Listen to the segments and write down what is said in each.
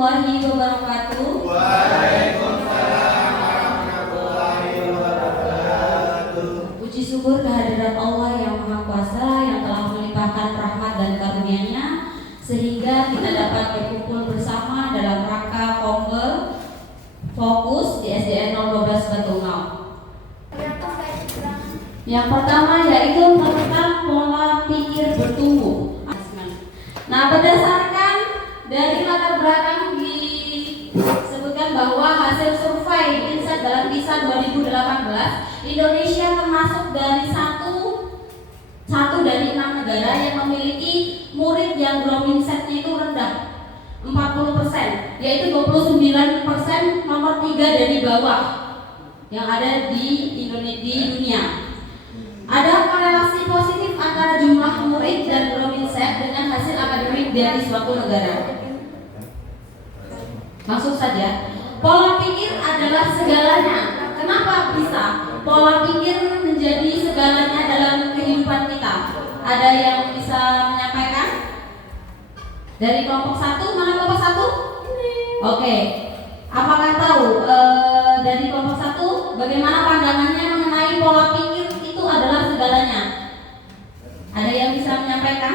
warahmatullahi wabarakatuh. Waalaikumsalam warahmatullahi wabarakatuh. Puji syukur kehadirat Allah yang Maha Kuasa yang telah melimpahkan rahmat dan karunia-Nya sehingga kita dapat berkumpul bersama dalam rangka Kombel Fokus di SDN 012 Batungau. Yang pertama yaitu tentang pola pikir bertumbuh. Nah, berdasarkan dari latar belakang disebutkan bahwa hasil survei INSET dalam PISA 2018, Indonesia termasuk dari satu dari 6 negara yang memiliki murid yang growth mindset-nya itu rendah, 40%, yaitu 29% nomor 3 dari bawah yang ada di dunia. Ada korelasi positif antara jumlah murid dan growth mindset dengan hasil akademik dari suatu negara. Langsung saja, pola pikir adalah segalanya. Kenapa bisa pola pikir menjadi segalanya dalam kehidupan kita? Ada yang bisa menyampaikan? Dari kelompok 1, mana kelompok 1? Oke. Apakah tahu dari kelompok 1 bagaimana pandangannya mengenai pola pikir itu adalah segalanya? Ada yang bisa menyampaikan?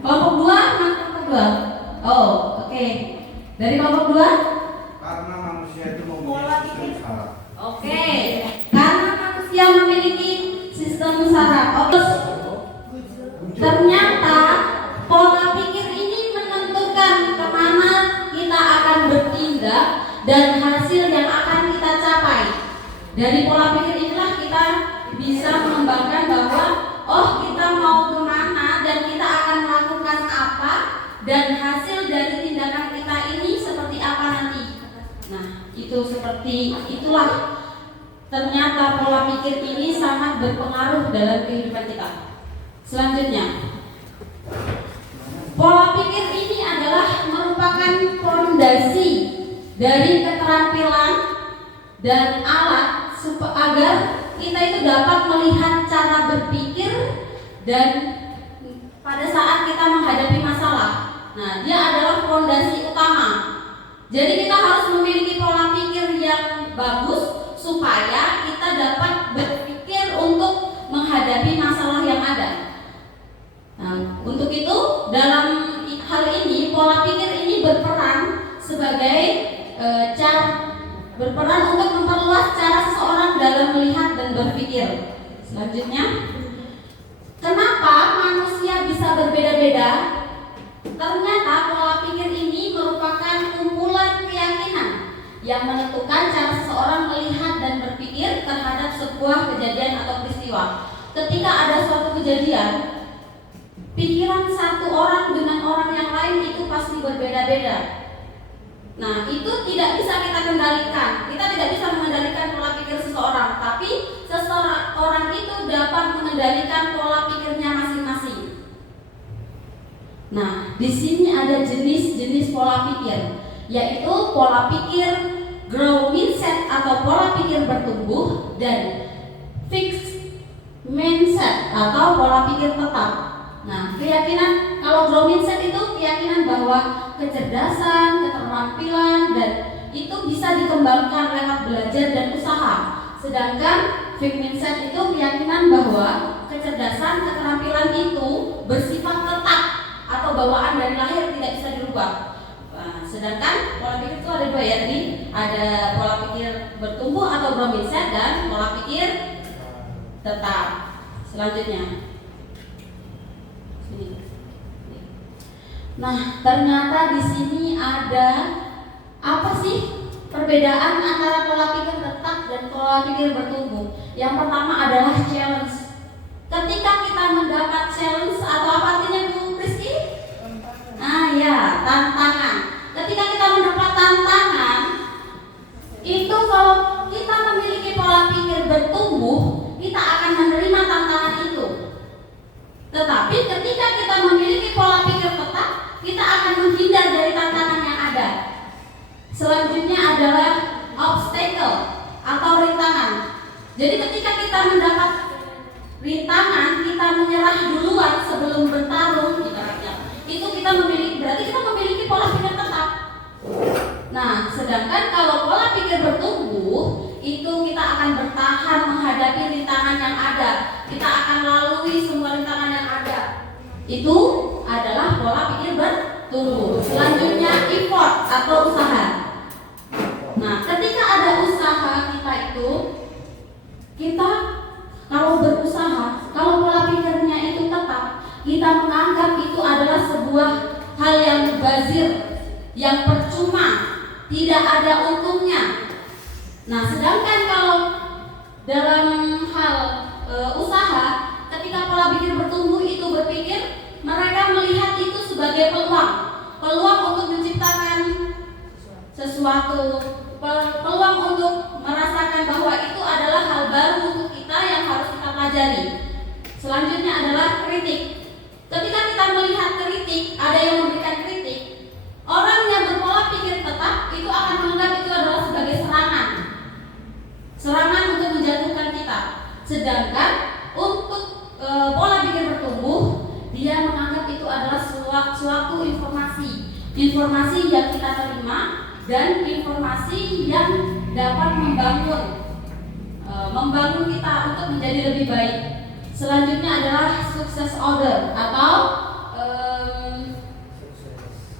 Kelompok 2, mana kelompok 2? Oh, oke. Dari kelompok 2? Karena manusia itu mempunyai sistem saraf. Oke. Karena manusia memiliki sistem saraf. Ternyata pola pikir ini menentukan kemana kita akan bertindak dan hasil yang akan kita capai. Dari pola pikir inilah kita bisa mengembangkan bahwa kita mau kemana dan kita akan melakukan apa dan hasil dari tindakan kita ini seperti apa nanti. Nah, itulah ternyata pola pikir ini sangat berpengaruh dalam kehidupan kita. Selanjutnya, pola pikir ini adalah merupakan fondasi dari keterampilan dan alat agar kita itu dapat melihat cara berpikir dan pada saat kita menghadapi masalah. Nah, dia adalah fondasi utama. Jadi kita harus memiliki pola pikir yang bagus supaya kita dapat berpikir untuk menghadapi masalah yang ada. Nah, untuk itu dalam hal ini pola pikir ini berperan sebagai berperan untuk memperluas cara seseorang dalam melihat dan berpikir. Selanjutnya, kenapa manusia bisa berbeda-beda? Ternyata pola pikir ini merupakan kumpulan keyakinan yang menentukan cara seseorang melihat dan berpikir terhadap sebuah kejadian atau peristiwa. Ketika ada suatu kejadian, pikiran satu orang dengan orang yang lain itu pasti berbeda-beda. Nah, itu tidak bisa kita kendalikan. Kita tidak bisa mengendalikan pola pikir seseorang, tapi seseorang itu dapat mengendalikan pola pikirnya masing-masing. Nah, di sini ada jenis-jenis pola pikir, yaitu pola pikir growth mindset atau pola pikir bertumbuh dan fixed mindset atau pola pikir tetap. Nah, keyakinan kalau growth mindset itu keyakinan bahwa kecerdasan, keterampilan dan itu bisa dikembangkan lewat belajar dan usaha. Sedangkan fixed mindset itu keyakinan bahwa kecerdasan, keterampilan itu bersifat tetap atau bawaan dari lahir, tidak bisa dirubah. Nah, sedangkan pola pikir itu ada dua ya, tadi ada pola pikir bertumbuh atau growth mindset dan pola pikir tetap. Selanjutnya, nah, ternyata di sini ada apa sih perbedaan antara pola pikir tetap dan pola pikir bertumbuh? Yang pertama adalah challenge. Ketika kita mendapat challenge atau apa artinya Bu Rizky? Nah ya, tantangan. Ketika kita mendapat tantangan, itu kalau kita memiliki pola pikir bertumbuh, kita akan menerima tantangan itu. Tetapi ketika kita memiliki pola pikir tetap, kita akan menghindar dari tantangan yang ada. Selanjutnya adalah obstacle atau rintangan. Jadi ketika kita mendapat rintangan, kita menyerah duluan sebelum bertarung ibaratnya. Itu kita memiliki, berarti kita memiliki pola pikir tetap. sedangkan kalau pola pikir bertumbuh itu kita akan bertahan menghadapi rintangan yang ada. Kita akan lalui semua rintangan yang ada. Itu adalah pola pikir bertumbuh. Selanjutnya effort atau usaha. Nah, ketika ada usaha kita kalau berusaha, kalau pola pikirnya itu tetap, kita menganggap itu adalah sebuah hal yang mubazir, yang percuma, tidak ada untungnya. Nah, sedangkan kalau dalam hal usaha, ketika pola pikir bertumbuh itu berpikir, mereka melihat itu sebagai peluang untuk menciptakan sesuatu, peluang untuk merasakan bahwa itu adalah hal baru untuk kita yang harus kita pelajari. Selanjutnya adalah kritik. Ketika kita melihat kritik, ada yang memberikan kritik, orang yang berpola pikir tetap itu akan menganggap itu adalah sebagai serangan untuk menjatuhkan kita. Sedangkan untuk pola pikir bertumbuh, dia menganggap itu adalah suatu informasi yang kita terima dan informasi yang dapat membangun kita untuk menjadi lebih baik. Selanjutnya adalah sukses order atau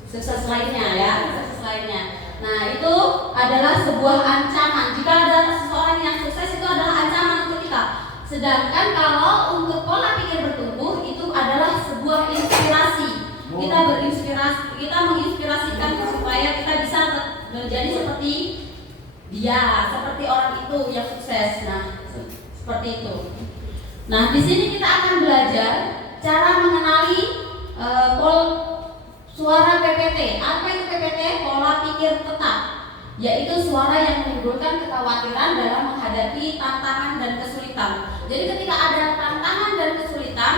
sukses lainnya ya, sukses lainnya. Nah, itu adalah sebuah ancaman. Jika ada seseorang yang sukses, itu adalah ancaman untuk kita. Sedangkan kalau untuk pola pikir bertumbuh, itu adalah sebuah inspirasi. Kita menginspirasikan supaya kita bisa menjadi seperti dia, seperti orang itu yang sukses. Nah, seperti itu. Nah, di sini kita akan belajar cara mengenali suara PPT. Apa itu PPT? Pola pikir tetap, yaitu suara yang menimbulkan kekhawatiran dalam menghadapi tantangan dan kesulitan. Jadi ketika ada tantangan dan kesulitan,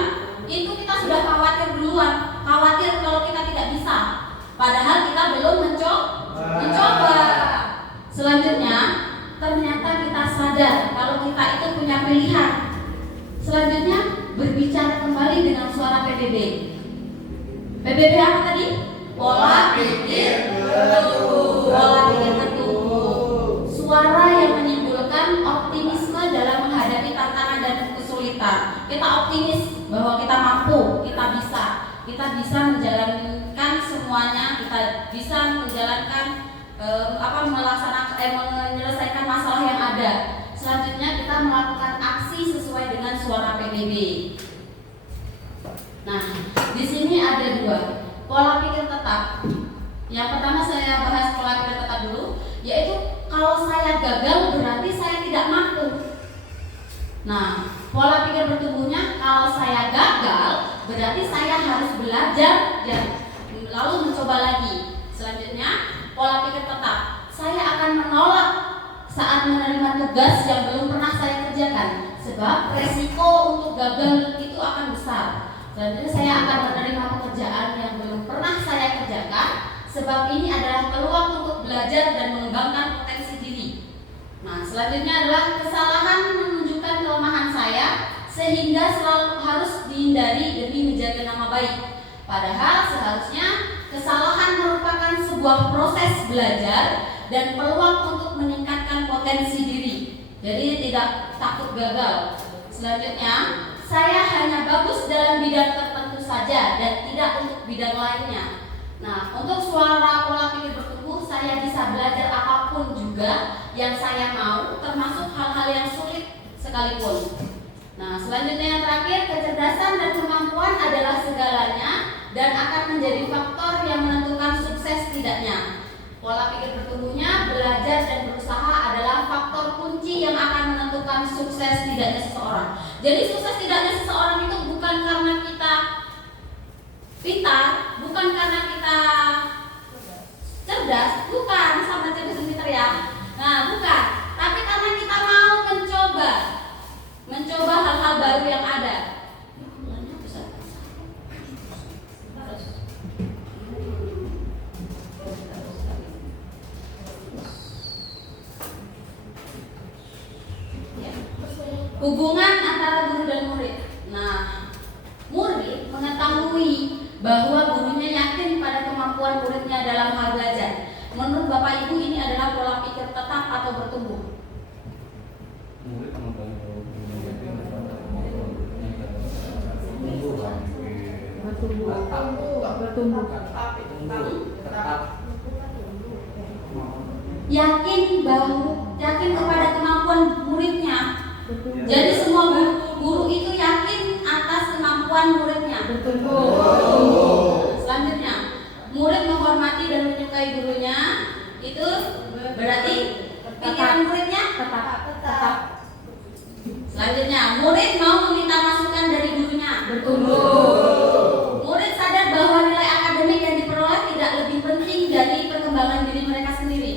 itu kita sudah khawatir duluan, khawatir kalau kita tidak bisa, padahal kita belum mencoba. Selanjutnya, ternyata kita sadar kalau kita itu punya pilihan. Selanjutnya, berbicara kembali dengan suara PBB. PBB apa tadi? Pola pikir bertumbuh. Pola pikir bertumbuh. Suara yang menimbulkan optimisme dalam menghadapi tantangan dan kesulitan. Kita optimis bahwa kita mampu, kita bisa menjalankan semuanya, kita bisa menjalankan menyelesaikan masalah yang ada. Selanjutnya kita melakukan aksi sesuai dengan suara PBB. Nah, di sini ada dua pola pikir tetap. Yang pertama saya bahas pola pikir tetap dulu, yaitu kalau saya gagal berarti saya tidak mampu. Nah, pola pikir bertumbuhnya kalau saya gagal berarti saya harus belajar dan lalu mencoba lagi. Selanjutnya, pola pikir tetap, saya akan menolak saat menerima tugas yang belum pernah saya kerjakan, sebab resiko untuk gagal itu akan besar. Selanjutnya, saya akan menerima pekerjaan yang belum pernah saya kerjakan, sebab ini adalah peluang untuk belajar dan mengembangkan potensi diri. Nah, selanjutnya adalah kesalahan menunjukkan kelemahan saya, sehingga selalu harus dihindari demi menjaga nama baik. Padahal seharusnya kesalahan merupakan sebuah proses belajar dan peluang untuk meningkatkan potensi diri. Jadi tidak takut gagal. Selanjutnya, saya hanya bagus dalam bidang tertentu saja dan tidak untuk bidang lainnya. Nah, untuk suara pola pikir bertumbuh, saya bisa belajar apapun juga yang saya mau, termasuk hal-hal yang sulit sekalipun. Nah, selanjutnya yang terakhir, kecerdasan dan kemampuan adalah segalanya dan akan menjadi faktor yang menentukan sukses tidaknya. Pola pikir bertumbuhnya, belajar dan berusaha adalah faktor kunci yang akan menentukan sukses tidaknya seseorang. Jadi sukses tidaknya seseorang itu bukan karena kita pintar, bukan karena kita cerdas, bukan sama cerdas dan pintar ya. Nah, bukan, tapi karena kita mau mencoba hal-hal baru yang ada. Hubungan antara guru dan murid. Nah, murid mengetahui bahwa gurunya yakin pada kemampuan muridnya dalam hal belajar. Menurut Bapak Ibu, ini adalah atau bertumbuh? Bertumbuh. Yakin kepada kemampuan muridnya. Jadi semua guru itu yakin atas kemampuan muridnya. Selanjutnya, murid menghormati dan menyukai gurunya. Itu berarti pikiran muridnya tetap. Selanjutnya, murid mau meminta masukan dari gurunya. Murid sadar bahwa nilai akademik yang diperoleh tidak lebih penting dari perkembangan diri mereka sendiri.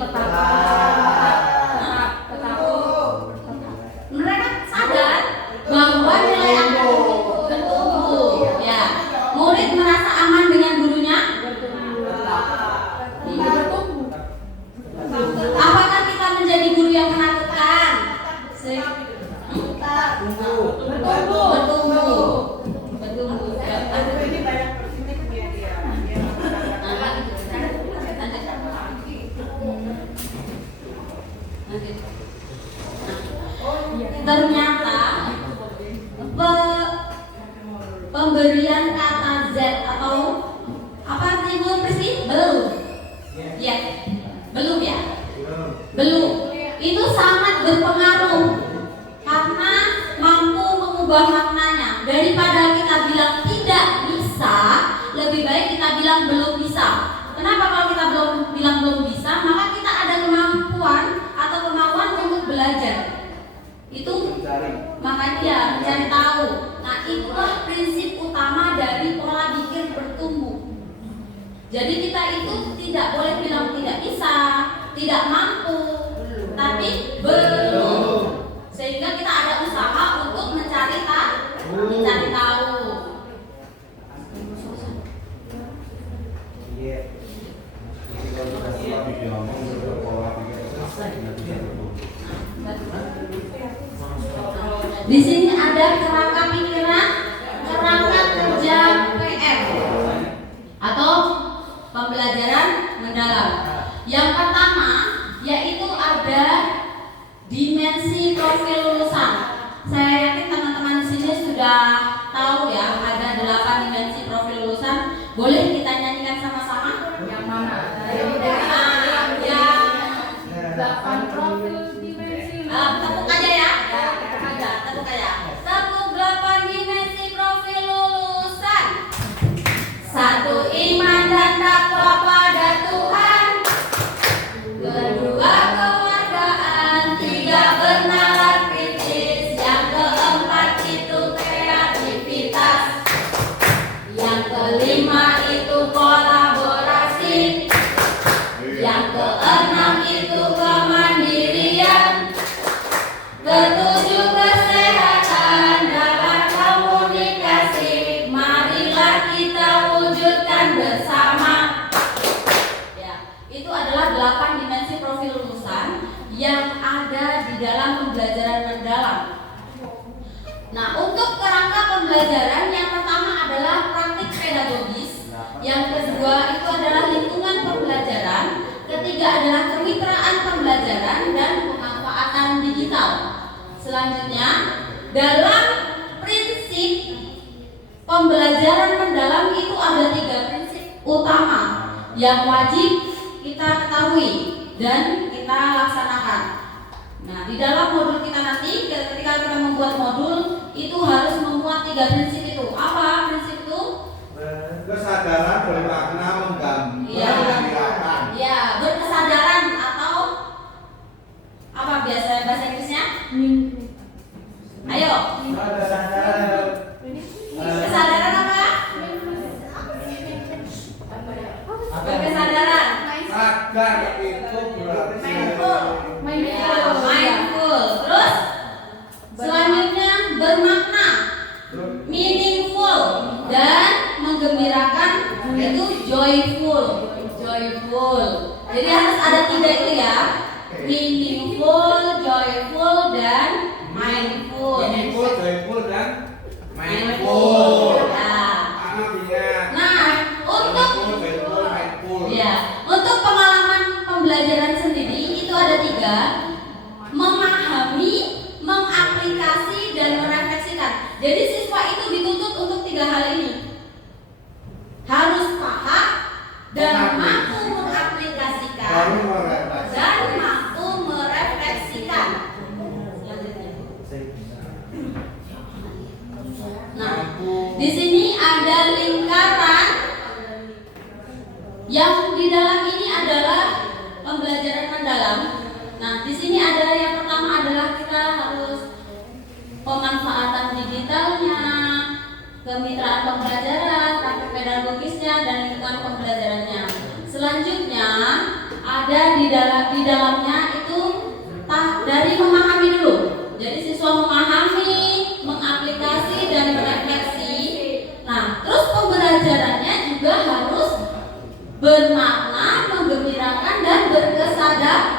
Mereka sadar bahwa nilai akademik bertumbuh. Ya, murid merasa aman dengan gurunya. Apakah kita menjadi guru yang menakutkan? Bertumbuh. Ini banyak persimitnya dia. Ternyata pemberian kata Z atau apa artinya Pristi? Belum. Ya, belum ya. Belum. Itu sangat berpengaruh karena mampu mengubah maknanya. Daripada kita bilang tidak bisa, lebih baik kita bilang belum bisa. Kenapa kalau kita bilang belum bisa, maka kita ada kemampuan atau kemauan untuk belajar. Itu makanya dia mencari tahu. Nah, itulah prinsip utama dari pola pikir bertumbuh. Jadi kita itu tidak boleh bilang tidak bisa, tidak mampu, tapi belum. Sehingga kita ada usaha untuk mencari tahu. Di sini ada kerangka pikiran, kerangka kerja PR atau pembelajaran mendalam. Yang pertama yaitu ada dimensi profil lulusan. Saya yakin teman-teman di sini sudah tahu ya, ada 8 dimensi profil lulusan. Boleh kita nyanyikan sama-sama? Yang mana? Yang 8 profil dimensi. tepuk aja ya. Tepuk aja. Tepuk 8 dimensi profil lulusan. 1. Iman dan takwa pada Tuhan. 2. Kewargaan. 3. Bernalar kritis. Yang keempat itu kreativitas. Yang kelima itu kolaborasi. Yang keenam itu kemandirian. Ketujuh, kesehatan dalam komunikasi. Marilah kita wujudkan bersama. Ya, itu adalah 8 dimensi profil lulusan yang ada di dalam pembelajaran mendalam. Nah, untuk kerangka pembelajaran yang pertama adalah praktik pedagogis. Yang kedua itu adalah lingkungan pembelajaran. Ketiga adalah kemitraan pembelajaran dan pemanfaatan digital. Selanjutnya, dalam prinsip pembelajaran mendalam itu ada 3 prinsip utama yang wajib kita ketahui dan kita laksanakan. Nah, di dalam modul kita nanti, ketika kita membuat modul, itu harus membuat 3 prinsip itu. Apa prinsip itu? Kesadaran, bermakna, menggambarkan. Ya, berkesadaran atau apa biasa bahasa Inggrisnya? Ayo. Kesadaran apa? Berkesadaran. Sadar itu berarti Mindful. Terus selanjutnya bermakna, meaningful, dan menggembirakan itu joyful. Jadi harus ada 3 itu ya. Meaningful, joyful, dan mindful. Meaningful, joyful, dan mindful. Nah, untuk joyful, mindful. ya, untuk pengalaman pembelajaran sendiri itu ada 3. Di sini ada lingkaran yang di dalam ini adalah pembelajaran mendalam. Nah, di sini ada yang pertama adalah kita harus pemanfaatan digitalnya, kemitraan pembelajaran, praktek pedagogisnya, dan lingkungan pembelajarannya. Selanjutnya ada di dalamnya itu dari memahami dulu. Jadi siswa memahami, mengaplikasi dan berefleksi. Nah, terus pembelajarannya juga harus bermakna, menggembirakan dan berkesadaran.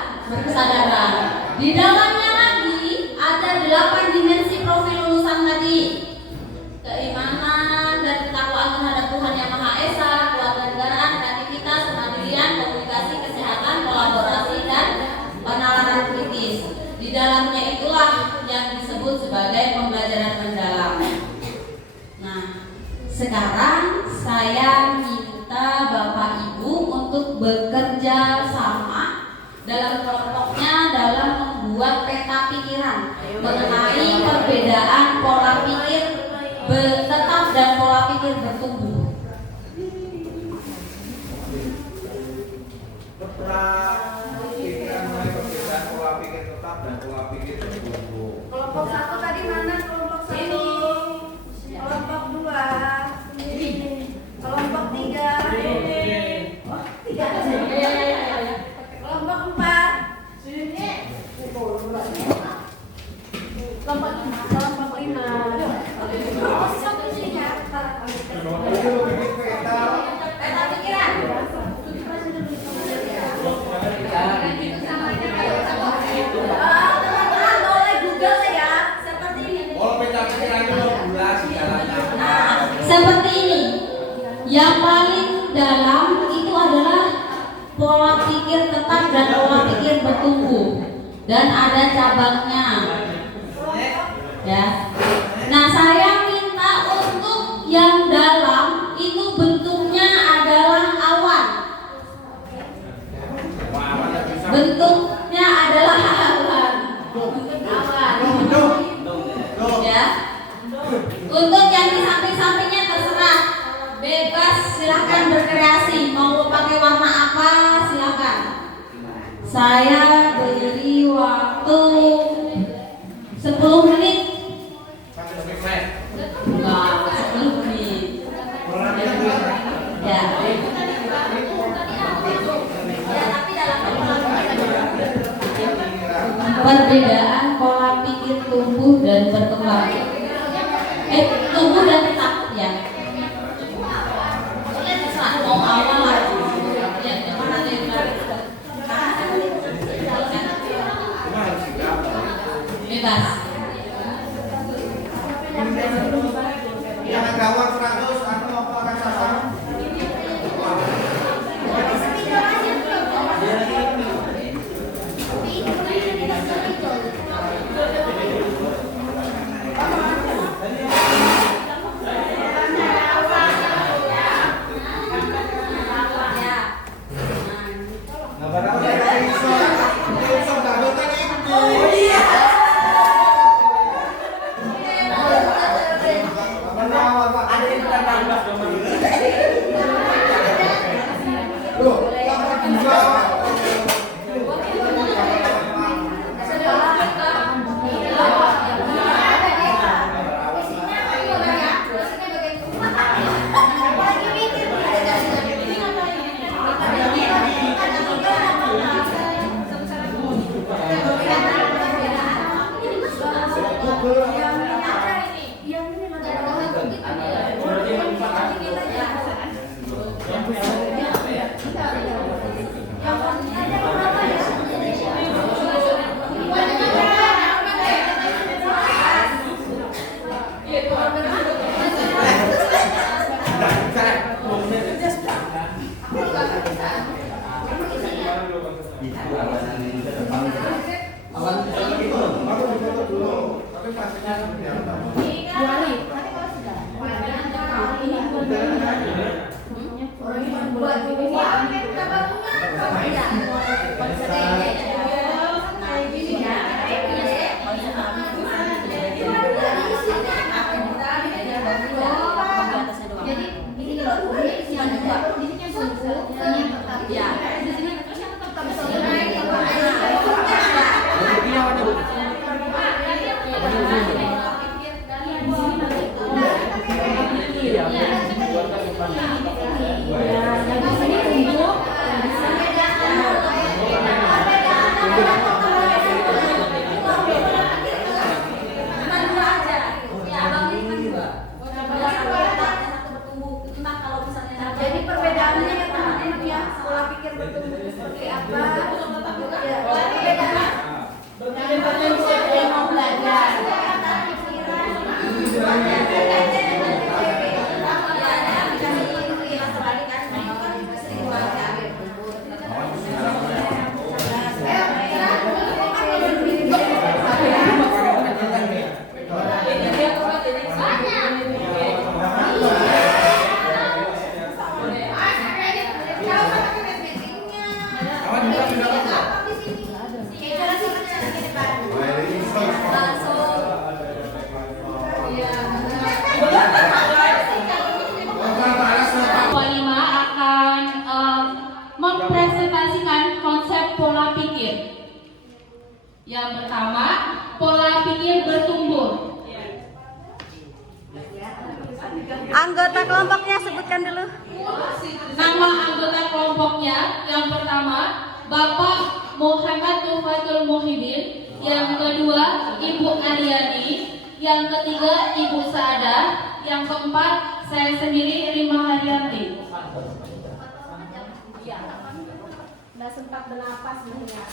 Di dalamnya lagi ada 8 dimensi profil lulusan tadi. Keimanan dan ketakwaan terhadap Tuhan Yang Maha Esa, kewarganegaraan, kreativitas, kemandirian, komunikasi, kesehatan, kolaborasi dan penalaran kritis. Di dalamnya itulah yang disebut sebagai pembelajaran mendalam. Nah, sekarang saya minta Bapak Ibu untuk bekerja sama dalam kelompoknya dalam membuat peta pikiran mengenai perbedaan pola pikir tetap dan pola pikir bertumbuh. Perbedaan pola pikir tetap dan pola pikir bertumbuh. Kelompok 1 tadi mana? Kelompok 1. Kelompok 2. Kelompok 3. Oh, 3. Kelompok 4. Kelompok 5. Kelompok 5. Kelompok 1 sini ya. Peta pikiran. Teman-teman boleh Google ya, seperti ini. Oh, peta pikirannya bulat di dalamnya. Seperti ini. Yang paling dalam itu adalah pola pikir tetap dan pola pikir bertumbuh, dan ada cabangnya. Ya. Nah, saya minta untuk yang dalam itu bentuknya adalah awan. Bentuknya adalah awan. Ya. Untuk yang di samping-sampingnya terserah, bebas, silahkan berkreasi. Mau pakai warna apa silahkan. Saya beri waktu 10 menit. Enggak, 10 menit. Ya. Perbedaan pola pikir tumbuh dan berkembang. Tumbuh dan tetap ya. Mau awal lagi. Yang mana yang bebas. Jangan gawat 100 atau apa raksasa. bertumbuh seperti apa? Ya, Perbedaan siapa yang mau belajar? Lima akan mempresentasikan konsep pola pikir. Yang pertama, pola pikir bertumbuh. Anggota kelompoknya sebutkan dulu. Nama anggota kelompoknya yang pertama Bapak Muhammad Tufatul Muhyiddin, yang kedua Ibu Aryani, yang ketiga Ibu Saada, yang keempat saya sendiri Rima Haryanti. Nggak sempat bernapas melihat.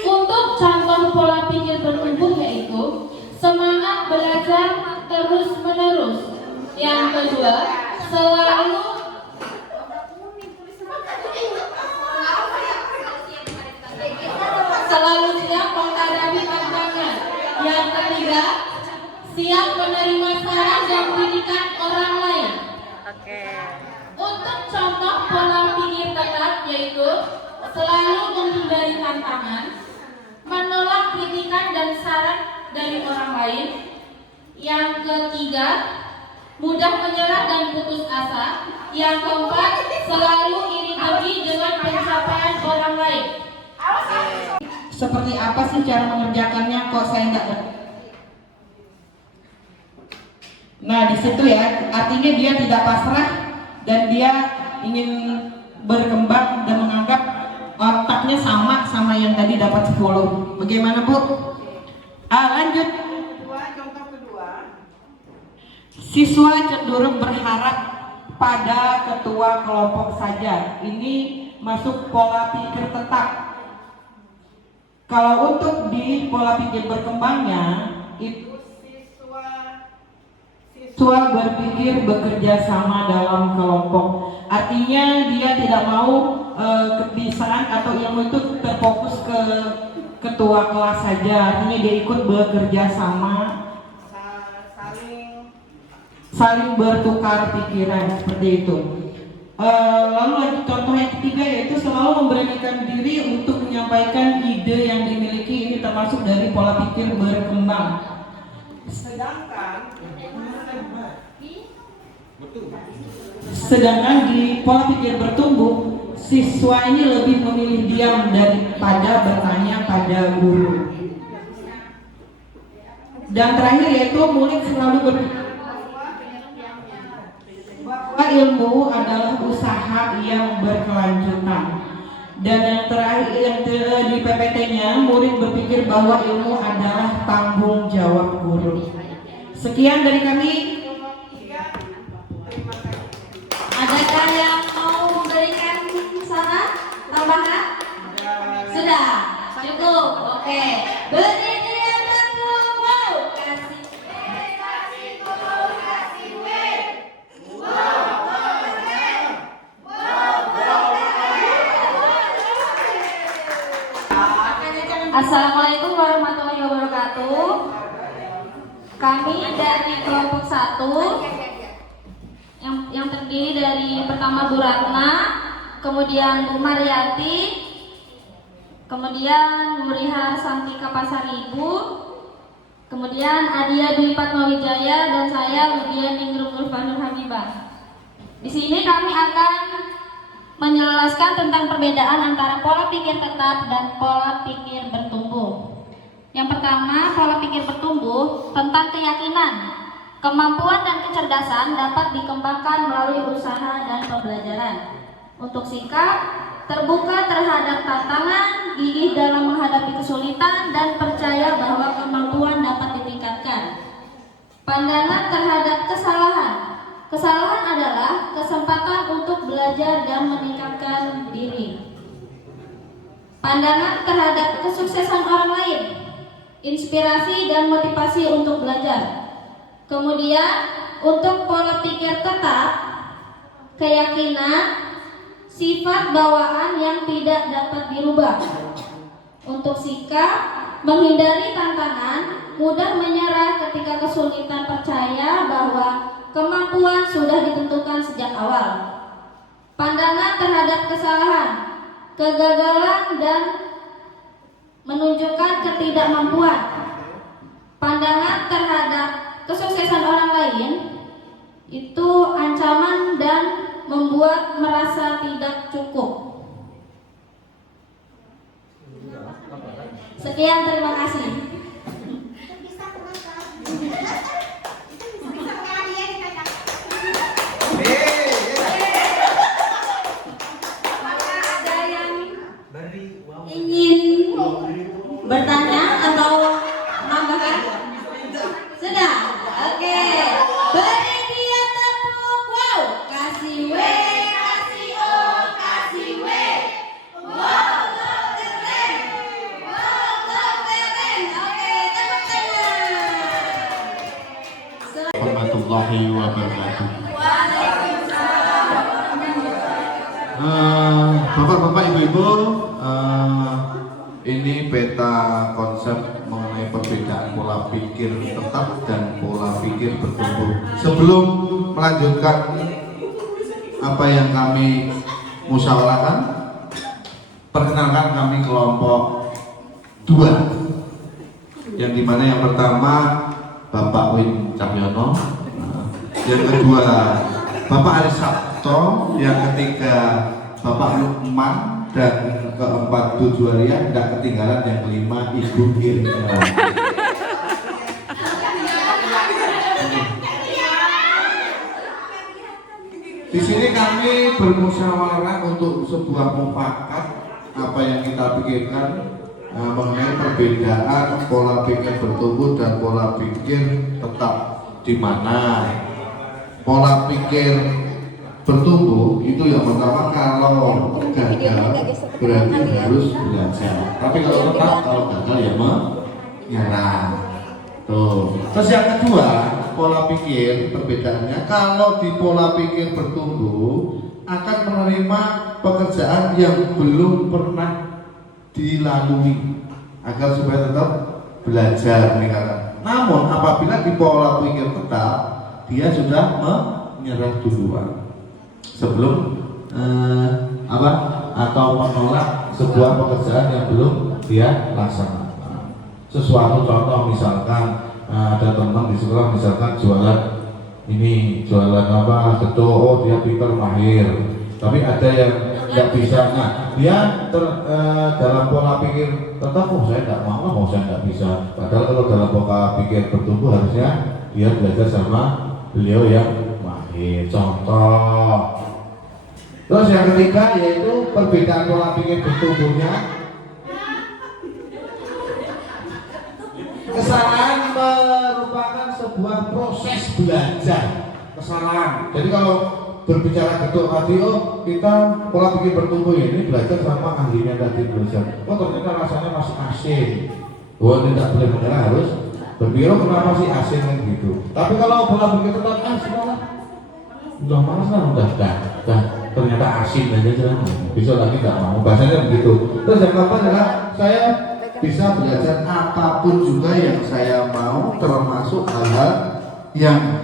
Untuk contoh pola pikir bertumbuh yaitu semangat belajar terus menerus. Yang kedua, selalu siap menghadapi tantangan. Yang ketiga, siap menerima saran dan kritikan orang lain. Untuk contoh pola pikir tetap yaitu selalu menghindari tantangan, menolak kritikan dan saran dari orang lain. Yang ketiga, mudah menyerah dan putus asa. Yang keempat, selalu iri hati dengan pencapaian orang lain. Seperti apa sih cara mengerjakannya? Kok saya nggak tahu? Nah, di situ ya, artinya dia tidak pasrah dan dia ingin berkembang dan menganggap otaknya sama yang tadi dapat 10. Bagaimana, Bu? Lanjut. Contoh kedua. Siswa cenderung berharap pada ketua kelompok saja. Ini masuk pola pikir tetap. Kalau untuk di pola pikir berkembangnya, itu siswa berpikir bekerja sama dalam kelompok. Artinya dia tidak mau kebiasaan atau ilmu itu terfokus ke ketua kelas saja. Artinya dia ikut bekerja sama, saling bertukar pikiran seperti itu. Lalu contoh yang ketiga yaitu selalu memberanikan diri untuk menyampaikan ide yang dimiliki. Ini termasuk dari pola pikir berkembang. Sedangkan di pola pikir bertumbuh, siswa ini lebih memilih diam daripada bertanya pada guru. Dan terakhir yaitu murid selalu berpikir bahwa ilmu adalah usaha yang berkelanjutan. Dan yang terakhir yang di PPT-nya, murid berpikir bahwa ilmu adalah tanggung jawab guru. Sekian dari kami. Adakah yang mau memberikan saran tambahan? Sudah, cukup. Oke. Beri dia tepuk tangan. Kasih guru, kasih win. Assalamualaikum warahmatullahi wabarakatuh. Kami dari kelompok 1 yang terdiri dari pertama Bu Ratna, kemudian Bu Mariyati, kemudian Bu Riha Santika Pasaribu, kemudian Adia Dwi Padmawijaya, dan saya Lydia Ningrum Nurfanur Habibah. Di sini kami akan menjelaskan tentang perbedaan antara pola pikir tetap dan pola pikir bertumbuh. Yang pertama, pola pikir bertumbuh tentang keyakinan, kemampuan dan kecerdasan dapat dikembangkan melalui usaha dan pembelajaran. Untuk sikap, terbuka terhadap tantangan, gigih dalam menghadapi kesulitan, dan percaya bahwa kemampuan dapat ditingkatkan. Pandangan terhadap kesalahan. Kesalahan adalah kesempatan untuk belajar dan meningkatkan diri. pandangan terhadap kesuksesan orang lain, inspirasi dan motivasi untuk belajar. Kemudian untuk pola pikir tetap, keyakinan, sifat bawaan yang tidak dapat dirubah. Untuk sikap, menghindari tantangan, mudah menyerah ketika kesulitan, percaya bahwa kemampuan sudah ditentukan sejak awal. Pandangan terhadap kesalahan, kegagalan dan menunjukkan ketidakmampuan. Pandangan terhadap kesuksesan orang lain itu ancaman dan membuat merasa tidak cukup. Sekian, terima kasih. Ingin bertanya atau menambahkan? Sudah? Oke. Beri dia tepuk. Wow. Kasih W, kasih O, kasih W. Wow, keren. Wow, keren. Oke, tepuk tangan. Warahmatullahi wabarakatuh. Bapak-bapak, ibu-ibu, ini peta konsep mengenai perbedaan pola pikir tetap dan pola pikir bertumbuh. Sebelum melanjutkan apa yang kami musyawarahkan, perkenalkan kami kelompok 2, yang dimana yang pertama Bapak Win Cahyono, yang kedua Bapak Aris Sabto, yang ketiga Bapak Lukman, dan keempat Bu Juwaria, tidak ketinggalan yang kelima Ibu Irma. Di sini kami bermusyawarah untuk sebuah mufakat apa yang kita pikirkan mengenai perbedaan pola pikir bertumbuh dan pola pikir tetap, di mana pola pikir bertumbuh itu yang pertama kalau gagal berarti harus belajar. Tapi kalau tetap, kalau gagal ya menyerah. Tuh. Terus yang kedua, pola pikir perbedaannya, kalau di pola pikir bertumbuh akan menerima pekerjaan yang belum pernah dilalui agar supaya tetap belajar meningkatkan. Namun apabila di pola pikir tetap, dia sudah menyerah duluan sebelum atau menolak sebuah pekerjaan yang belum dia laksanakan. Sesuatu contoh misalkan ada teman di sekolah misalkan jualan getuk, oh dia pintar mahir, tapi ada yang nggak bisa. Nah dia dalam pola pikir tetap, oh saya nggak mau, saya nggak bisa. Padahal kalau dalam pola pikir bertumbuh harusnya dia belajar sama beliau yang mahir. Contoh. Terus yang ketiga yaitu perbedaan pola pikir bertumbuhnya. Kesalahan merupakan sebuah proses belajar. Kesalahan. Jadi kalau berbicara getuk tadi, oh kita pola pikir bertumbuh ini belajar sama ahlinya tadi belajar. Oh ternyata rasanya masih asin. Oh tidak boleh menyerah, harus berpikir kenapa sih asin kan gitu. Tapi kalau pola pikir tetap sudahlah, udah malas lah, udah ternyata asin aja jalan, bisa lagi nggak mau, bahasanya begitu. Terus yang keempat adalah saya bisa belajar apapun juga yang saya mau, termasuk hal-hal yang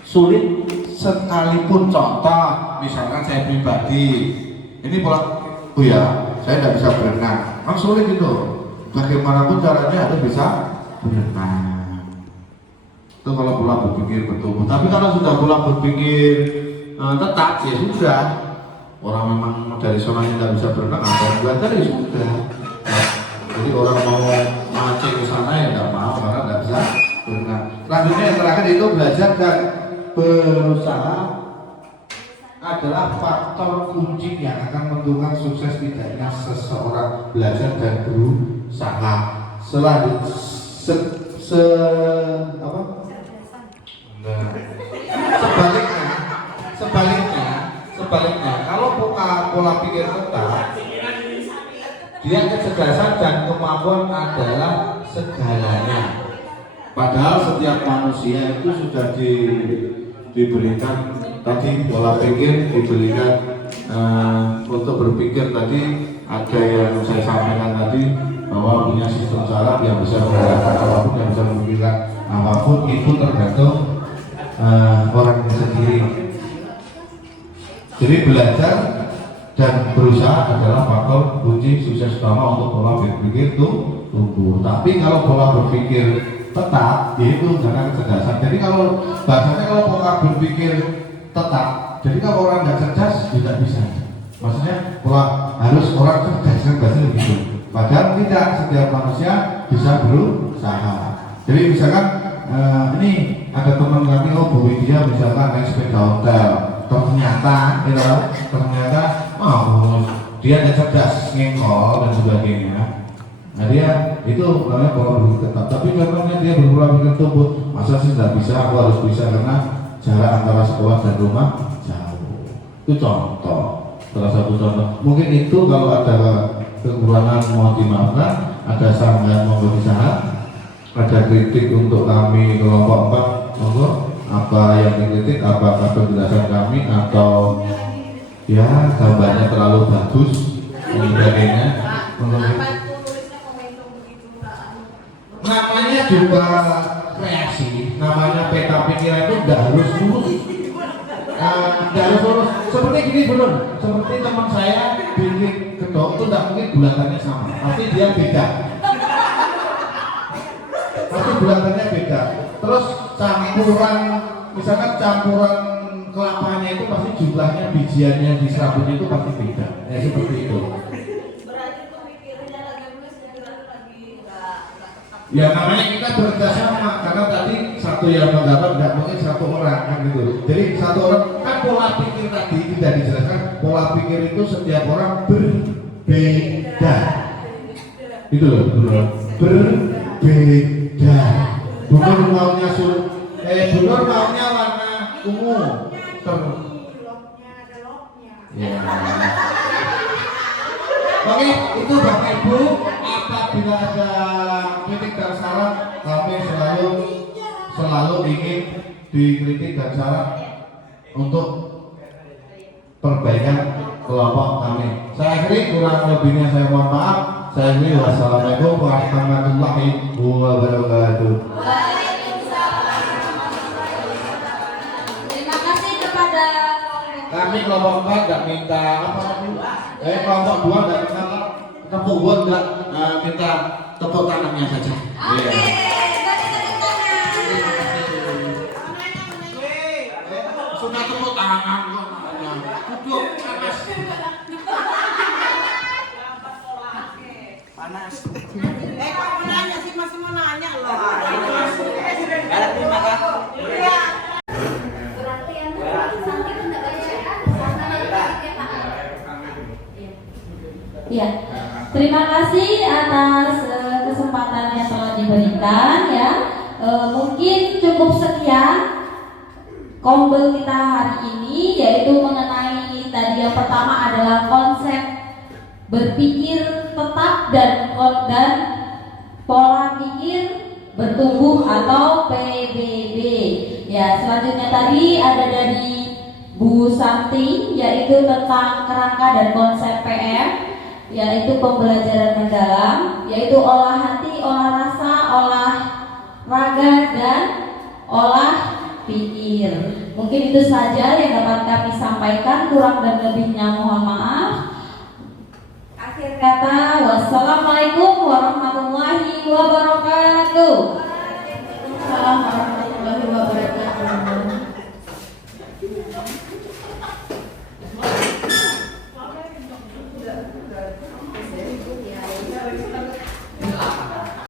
sulit sekalipun. Contoh misalkan saya pribadi ini oh ya saya tidak bisa berenang, kan sulit itu. Bagaimanapun caranya harus bisa berenang. Itu kalau pola berpikir bertumbuh. Tapi kalau sudah pola berpikir tetap, ya sudah. Orang memang dari sonanya tidak bisa berenang, atau belajar ya sudah. Nah, jadi orang mau mancing ke sana ya tidak mau karena tidak bisa berenang. Selanjutnya yang terakhir itu belajar dan berusaha adalah faktor kunci yang akan menentukan sukses tidaknya seseorang belajar dan berusaha. Sebaliknya, kalau pola pikir tetap, dia Dia kecerdasan dan kemampuan adalah segalanya. Padahal setiap manusia itu sudah diberikan tadi pola pikir, diberikan untuk berpikir tadi ada yang saya sampaikan tadi bahwa punya sistem saraf yang bisa menggerakkan apapun, yang bisa memikirkan apapun, itu tergantung orang sendiri. Jadi belajar dan berusaha adalah faktor kunci sukses utama untuk pola berpikir itu tumbuh. Tapi kalau pola berpikir tetap, yaitu karena kecerdasan. Jadi kalau bahasanya kalau pola berpikir tetap, jadi kalau orang nggak cerdas tidak bisa. Maksudnya pola harus orang cerdas kan bahasanya begitu. Padahal tidak, setiap manusia bisa berusaha. Jadi misalkan ini ada teman kami, Bu Widya misalkan naik sepeda hotel, ternyata dia nggak cerdas, ngengkol dan sebagainya. Nah dia itu namanya pola berpikir tetap. Tapi contohnya dia berpola pikir tumbuh, masa sih nggak bisa, aku harus bisa karena jarak antara sekolah dan rumah jauh. Itu contoh, salah satu contoh. Mungkin itu kalau ada kekurangan mohon dimaafkan, ada saran mohon disahat, ada kritik untuk kami kelompok 4, monggo. Apa yang dikritik, apakah penjelasan kami atau ya gambarnya terlalu bagus dan sebagainya. Namanya juga kreasi, namanya peta pikiran itu nggak harus lurus, nggak harus lurus. Seperti gini belum, seperti teman saya bikin kedok itu nggak mungkin bulatannya sama, pasti dia beda. Pasti bulatannya beda. Terus campuran, misalkan campuran kelapanya itu pasti jumlahnya bijiannya di serabutnya itu pasti beda. Ya seperti itu. Ya namanya kita bekerjasama, karena tadi satu yang menggambar tidak mungkin satu orang kan gitu. Jadi satu orang kan pola pikir tadi tidak dijelaskan, pola pikir itu setiap orang berbeda. Itu loh, berbeda. Bukan maunya Bunur maunya warna ungu. Ya. Oke, itu Bapak Ibu, apabila ada kritik dan saran, kami selalu ingin dikritik dan saran untuk perbaikan kelompok kami. Saya akhiri, kurang lebihnya saya mohon maaf. Saya akhiri, wassalamualaikum warahmatullahi wabarakatuh. Terima kasih kepada Kami kelompok 4 nggak minta apa kelompok 2 nggak minta tepuk buat nggak minta tepuk tangannya saja. Oke, bagi tepuk tangan. Sudah tepuk tangan kok. Duduk panas. Panas. Kok mau nanya sih, masih mau nanya loh. Ada terima kasih. Berarti yang sampai tidak baca ya. Terima kasih atas kesempatan yang telah diberikan ya. Mungkin cukup sekian kombel kita hari ini, yaitu mengenai tadi yang pertama adalah konsep berpikir tetap dan pola pikir bertumbuh atau PBB. Ya, selanjutnya tadi ada dari Bu Santi, yaitu tentang kerangka dan konsep PM, yaitu pembelajaran mendalam, yaitu olah hati, olah rasa, olah raga, dan olah pikir. Mungkin itu saja yang dapat kami sampaikan, kurang dan lebihnya mohon maaf. Akhir kata, wassalamualaikum warahmatullahi wabarakatuh.